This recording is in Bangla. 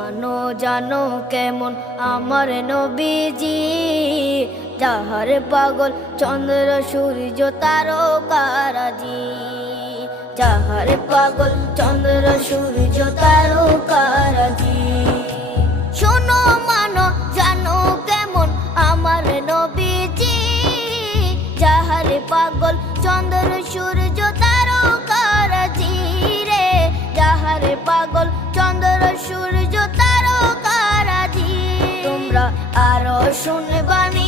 মানো জানো কেমন আমার নবীজি, যাহার পাগল চন্দ্র সূর্য তারকারাজি, যাহার পাগল চন্দ্র সূর্য তারকারাজি। শোনো মানো জানো কেমন আমার নবীজি, যাহার পাগল চন্দ্র সূর্য তারকারাজি রে, যাহার পাগল চন্দ্র সূর্য তারকারাজি। তোমরা আরো শুনবানি